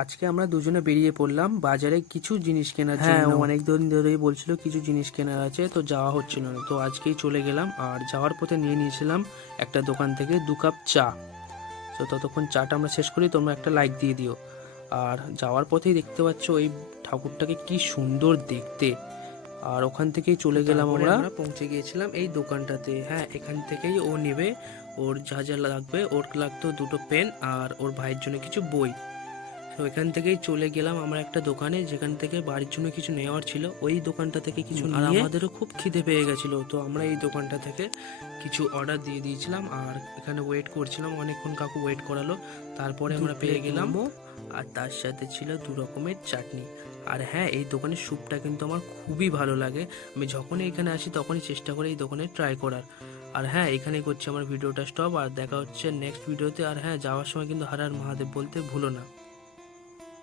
আজকে আমরা দুজনে বেরিয়ে পড়লাম বাজারে কিছু জিনিস কেনার জন্য। অনেক দিন ধরেই বলছিল কিছু জিনিস কেনার আছে, তো যাওয়া হচ্ছিল না, তো আজকেই চলে গেলাম। আর যাওয়ার পথে নিয়ে নিয়েছিলাম একটা দোকান থেকে 2 কাপ চা। তো ততক্ষণ চাটা আমরা শেষ করি, তোমরা একটা লাইক দিয়ে দিও। আর যাওয়ার পথেই দেখতে পাচ্ছ ওই ঠাকুরটাকে কি সুন্দর দেখতে। আর ওখান থেকেই চলে গেলাম, আমরা পৌঁছে গিয়েছিলাম এই দোকানটাতে। হ্যাঁ, এখান থেকেই ও নেবে ওর যা যা লাগবে। ওর লাগতো 2টো পেন আর ওর ভাইয়ের জন্য কিছু বই। তো এখান থেকেই চলে গেলাম আমরা একটা দোকানে, যেখান থেকে বাড়ির জন্য কিছু নেওয়ার ছিল। ওই দোকানটা থেকে কিছু নিয়ে, আর আমাদেরও খুব খিদে পেয়ে গেছিলো, তো আমরা এই দোকানটা থেকে কিছু অর্ডার দিয়ে দিয়েছিলাম। আর এখানে ওয়েট করছিলাম অনেকক্ষণ, কাকু ওয়েট করালো। তারপরে আমরা পেয়ে গেলাম, আর তার সাথে ছিল 2 রকমের চাটনি। আর হ্যাঁ, এই দোকানের স্যুপটা কিন্তু আমার খুবই ভালো লাগে। আমি যখনই এখানে আসি তখনই চেষ্টা করি এই দোকানে ট্রাই করার। আর হ্যাঁ, এখানেই করছি আমার ভিডিওটা স্টপ। আর দেখা হচ্ছে নেক্সট ভিডিওতে। আর হ্যাঁ, যাওয়ার সময় কিন্তু হর হর মহাদেব বলতে ভুলো না।